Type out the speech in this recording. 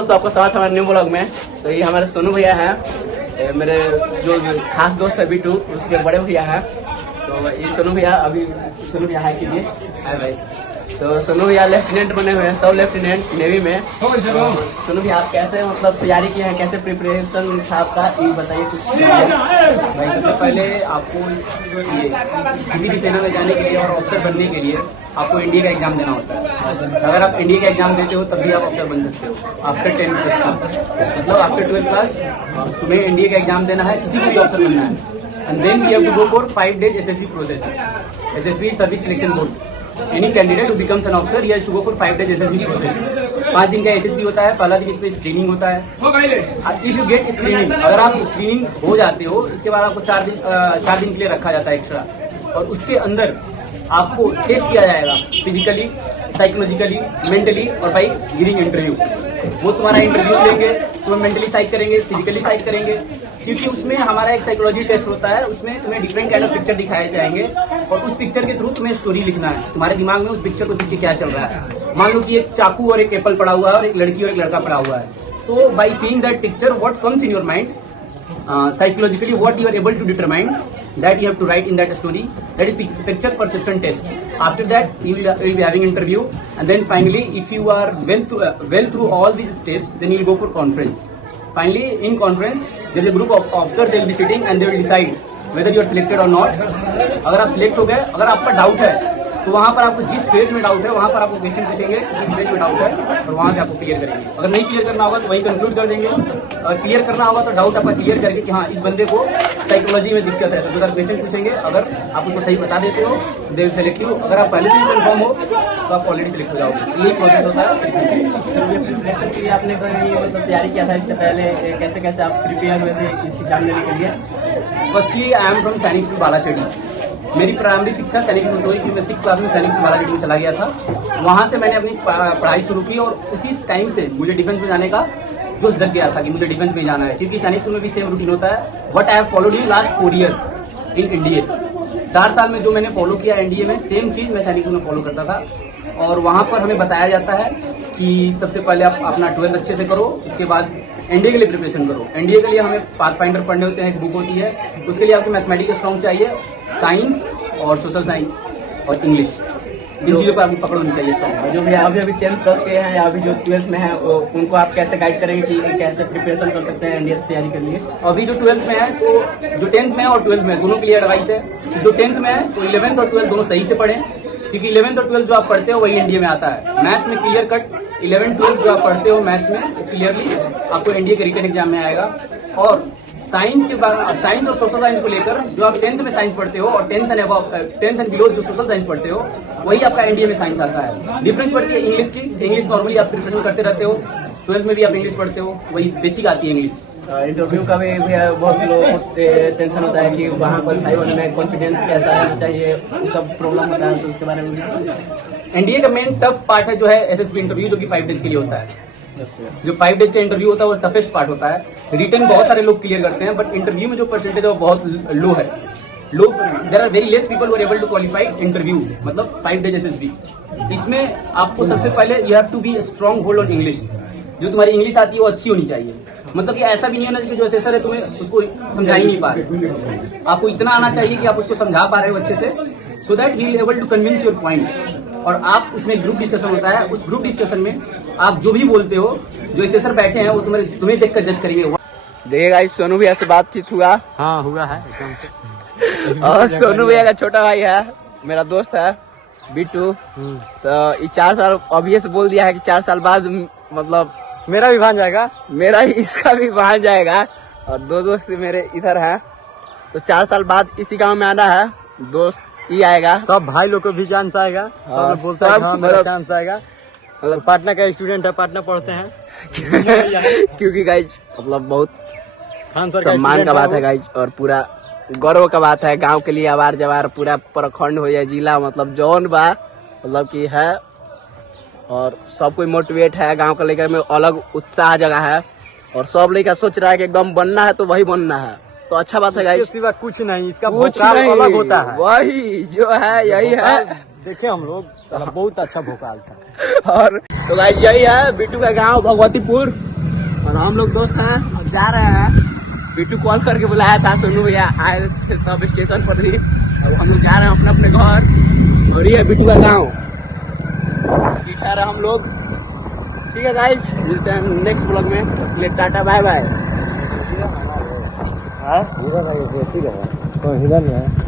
दोस्तों, आपका स्वागत है हमारे न्यू ब्लॉग में। तो ये हमारे सोनू भैया हैं, मेरे जो खास दोस्त है बिट्टू, उसके बड़े भैया हैं। तो ये सोनू भैया अभी सोनू भैया हाय कीजिए। हाय भाई। तो सोनू भैया लेफ्टिनेंट बने हुए हैं, सब लेफ्टिनेंट नेवी में। तो सोनू भैया आप कैसे मतलब तैयारी किए हैं, कैसे प्रिपरेशन था आपका, ये बताइए कुछ। भाई सबसे पहले आपको किसी भी सेना में जाने के लिए और अफसर बनने के लिए आपको इंडिया का एग्जाम देना होता है। अगर आप इंडिया का एग्जाम देते हो तब भी आप अफसर बन सकते हो आफ्टर 10th क्लास का, मतलब आफ्टर 12th क्लास तुम्हें इंडिया का एग्जाम देना है, किसी को भी अफसर बनना है। And then we have to go for 5 days SSB process. SSB service selection board. Any candidate who becomes an officer he has to go for 5 days SSB process. 5 दिन का SSB होता है। पहला दिन इसमें स्क्रीनिंग होता है। इफ यू गेट स्क्रीनिंग, अगर आप स्क्रीनिंग हो जाते हो, इसके बाद आपको 4 दिन के लिए रखा जाता है एक्स्ट्रा, और उसके अंदर आपको टेस्ट किया जाएगा फिजिकली, साइकोलॉजिकली, मेंटली और बाई गिविंग इंटरव्यू। वो तुम्हारा इंटरव्यू लेंगे, तुम्हें मेंटली साइड करेंगे, फिजिकली साइड करेंगे, क्योंकि उसमें हमारा एक साइकोलॉजी टेस्ट होता है। उसमें तुम्हें डिफरेंट काइंड ऑफ पिक्चर दिखाए जाएंगे और उस पिक्चर के थ्रू तुम्हें स्टोरी लिखना है। तुम्हारे दिमाग में उस पिक्चर को देख के क्या चल रहा है। मान लो कि एक चाकू और एक एप्पल पड़ा हुआ है और एक लड़की और एक लड़का पड़ा हुआ है, तो by seeing that picture what comes in your mind, psychologically what you are able to determine, that you have to write in that story. That is picture perception test. After that you will be having interview, and then finally if you are well through all these steps, then you will go for conference. Finally in conference there is a group of officers, they will be sitting and they will decide whether you are selected or not. अगर आप select हो गए, अगर आपका doubt है तो वहां पर आपको जिस पेज में डाउट है वहां पर आपको क्वेश्चन पूछेंगे, जिस पेज में डाउट है, और वहां से आपको क्लियर करेंगे। अगर नहीं क्लियर करना होगा तो वहीं कंक्लूड कर देंगे। और क्लियर करना होगा तो डाउट आपका क्लियर करके कि हाँ इस बंदे को साइकोलॉजी में दिक्कत है, तो 2 क्वेश्चन पूछेंगे। अगर आप उसको सही बता देते हो दे विल सेलेक्ट यू। अगर आप पहले से ही कंफर्म हो तो आप ऑलरेडी सिलेक्ट हो जाओगे। यही प्रोसेस होता है सिलेक्शन। प्रिपरेशन के लिए आपने मतलब तैयारी किया था इससे पहले, कैसे कैसे आप प्रिपेयर हुए थे इस एग्जाम देने के लिए? फर्स्टली आई एम फ्रॉम सैनिक स्कूल बालाचड़ी। मेरी प्रारंभिक शिक्षा सैनिक स्कूल हुई कि मैं 6th क्लास में सैनिक स्कूल बालाचड़ी में चला गया था। वहां से मैंने अपनी पढ़ाई शुरू की और उसी टाइम से मुझे डिफेंस में जाने का जोश जग गया था कि मुझे डिफेंस में जाना है, क्योंकि सैनिक स्कूल में भी सेम रूटीन होता है। What I have followed in last 4 year in India. 4 साल में जो मैंने फॉलो किया इंडिया में, सेम चीज मैं सैनिक स्कूल में फॉलो करता था। और वहां पर हमें बताया जाता है कि सबसे पहले आप अपना 12th अच्छे से करो, उसके बाद एनडीए के लिए प्रिपरेशन करो। एनडीए के लिए हमें पाथफाइंडर पढ़ने होते हैं, एक बुक होती है, उसके लिए आपको मैथमेटिक्स स्ट्रॉन्ग चाहिए, साइंस और सोशल साइंस और इंग्लिश, इन चीजों पर आपको पकड़ होनी चाहिए स्ट्रॉन्ग। जो भी अभी 10th प्लस के हैं या अभी जो 12th में है, उनको आप कैसे गाइड करेंगे कि कैसे प्रिपरेशन कर सकते हैं इंडिया की तैयारी के लिए? अभी जो 12th में है, तो जो 10th में है और 12th में दोनों के लिए एडवाइस है। जो 10th में है तो 11th और 12th दोनों सही से पढ़ें, क्योंकि 11th और 12th जो आप पढ़ते हो वही एनडीए में आता है। मैथ में क्लियर कट 11th 12th जो आप पढ़ते हो मैथ्स में क्लियरली आपको एनडीए के रिटन एग्जाम में आएगा। और साइंस के बाद, साइंस और सोशल साइंस को लेकर जो आप 10th में साइंस पढ़ते हो और 10th एंड बिलो जो सोशल साइंस पढ़ते हो, वही आपका एनडीए में साइंस आता है। डिफरेंस पड़ती है इंग्लिश की। इंग्लिश नॉर्मली आप प्रिपरेशन करते रहते हो, 12th में भी आप इंग्लिश पढ़ते हो, वही बेसिक आती है इंग्लिश। इंटरव्यू का भी बहुत लोगों को टेंशन होता है कि वहाँ पर फाइव होने में कॉन्फिडेंस कैसा रहना चाहिए, सब प्रॉब्लम होता है, तो उसके बारे में भी। एनडीए का मेन टफ पार्ट है जो है एसएसबी इंटरव्यू, जो कि 5 days के लिए होता है। जो 5 days का इंटरव्यू होता है वो टफेस्ट पार्ट होता है। रिटन बहुत सारे लोग क्लियर करते हैं, बट इंटरव्यू में जो परसेंटेज है वो बहुत लो है। लोग, there are very less people who are able to qualify interview, मतलब 5 days एसएसबी। इसमें आपको सबसे पहले you have to be strong hold on English. जो तुम्हारी इंग्लिश आती है वो अच्छी होनी चाहिए। मतलब कि ऐसा भी नहीं है ना कि जो असेसर है तुम्हें उसको समझा ही नहीं पा रहे, आपको इतना आना चाहिए कि आप उसको समझा पा रहे हो अच्छे से, so that he will able to convince your point. और आप उसमें ग्रुप डिस्कशन होता है, उस ग्रुप डिस्कशन में आप जो भी बोलते हो, जो असेसर बैठे हैं वो तुम्हें देखकर जज करेंगे। देखिएगा इस सोनू भैया से बातचीत हुआ। हाँ हुआ है एकदम से। और सोनू भैया का छोटा भाई है, मेरा दोस्त है बिट्टू। तो ये 4 साल अभी से बोल दिया है कि 4 साल बाद मतलब मेरा भी भान जाएगा, मेरा ही इसका भी भान जाएगा। और 2 दोस्त मेरे इधर हैं, तो 4 साल बाद इसी गांव में आना है, दोस्त ही आएगा। सब भाई लोग को भी चांस आएगा, सब लोग बोलते हैं हाँ मेरा चांस आएगा। मतलब पाटना का स्टूडेंट है, पाटना पढ़ते हैं। क्योंकि गाइज मतलब बहुत खान सर सम्मान का बात है गाइज, और पूरा गौरव का बात है गांव के लिए। आवार जवार पूरा प्रखंड हो या जिला, मतलब जौन बा मतलब की है, और सब कोई मोटिवेट है गांव को लेकर में, अलग उत्साह जगह है। और सब लड़का सोच रहा है कि एकदम बनना है तो वही बनना है, तो अच्छा बात है गाइस। इसके सिवा कुछ नहीं, इसका भोकाल अलग होता है, वही जो है यही है। देखे हम लोग बहुत अच्छा भोकाल था। और तो गाइस यही है बिट्टू का गांव भगवतीपुर। और हम लोग दोस्त हैं और जा रहे हैं। बिट्टू कॉल करके बुलाया था, सोनू भैया आए थे तब स्टेशन पर भी। अब हम लोग जा रहे हैं अपने अपने घर और ये बिट्टू का गाँव पीछा रहा हम लोग। ठीक है गाइस, मिलते हैं नेक्स्ट ब्लॉग में। Tata bye bye. हीरा नहीं है, ठीक है, तो हीरा नहीं है।